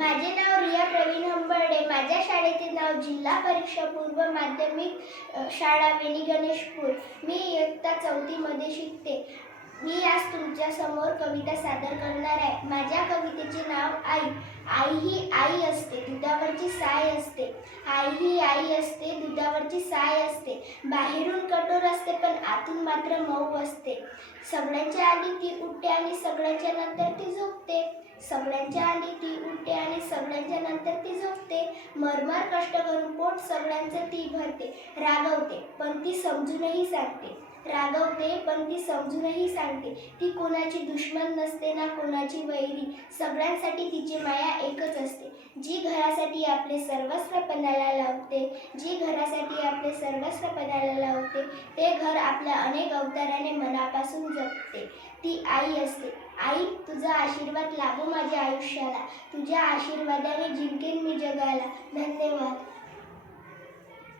माझे नाव रिया प्रवीण हंबर्डे. माझ्या शाळेचे नाव जिल्हा परीक्षा पूर्व माध्यमिक शाळा वेणी गणेशपूर. मी इयत्ता 4थी मध्ये शिकते. मी आज तुमच्या समोर कविता सादर करणार आहे. माझ्या कवितेचे नाव आई. आई ही आई असते, दुधावरची साय असते. आई ही आई असते, दुधावरची साय असते. बाहेरून कठोर असते पण आतून मात्र मऊ असते. सगळ्यांच्या आधी ती उठते आणि सगळ्यांच्या नंतर ती झोपते. सगळ्यांच्या आधी ती उठते आणि सगळ्यांच्या नंतर ती झोपते. मरमर कष्ट करून पोट सगळ्यांचं ती भरते. रागवते पण ती समजूनही सांगते. ती कोणाची दुश्मन नसते ना कोणाची वैरी. सगळ्यांसाठी तिची माया एकच असते. जी घरासाठी आपले सर्वस्व पणाला लावते, ते घर आपल्या अनेक अवताराने मनापासून जपते. ती आई असते. आई, तुझा आशीर्वाद लाभो माझ्या आयुष्याला. तुझ्या आशीर्वादाने जिंकेन मी